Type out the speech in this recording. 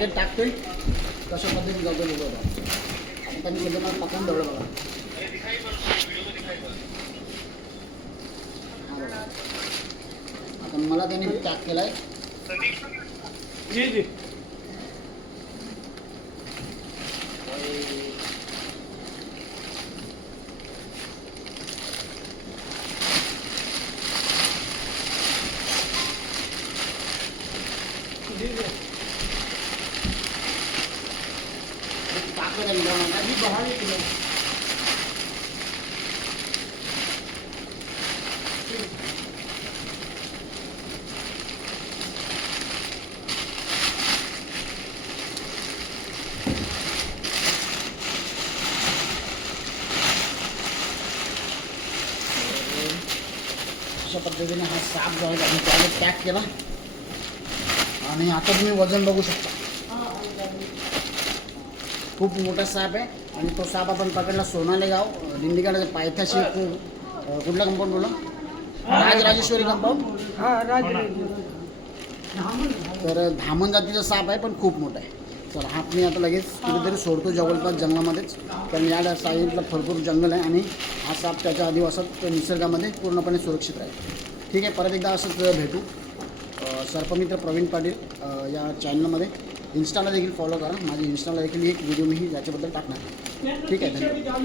Target टाकतोय कशा पद्धतीने जातो बघू आता त्यांनी सध्या मला पकडून ठेवलं बघा. आता मला त्यांनी टॅग केलाय. अशा पद्धतीने हा साप जो आहे त्याने त्याला पॅक केला आणि आता तुम्ही वजन बघू शकता. खूप मोठा साप आहे आणि तो साप आपण पकडला सोनाले गाव दिंडीकडे पायथ्याशी कुठला कंपाऊंड बोला राजराजेश्वरी कंपाऊंड. तर धामण जातीचा साप आहे पण खूप मोठा आहे. चला हा मी आता लगेच कुठेतरी सोडतो जवळपास जंगलामध्येच, कारण या साईडला भरपूर जंगल आहे आणि हा साप त्याच्या आदिवासात निसर्गामध्ये पूर्णपणे सुरक्षित राहील. ठीक आहे, परत एकदा असंच भेटू. सर्पमित्र प्रवीण पाटील या चॅनलमध्ये इन्स्टाला देखील फॉलो करा. माझी इन्स्टाला देखील एक व्हिडिओ मी याच्याबद्दल टाकणार. ठीक आहे, धन्यवाद.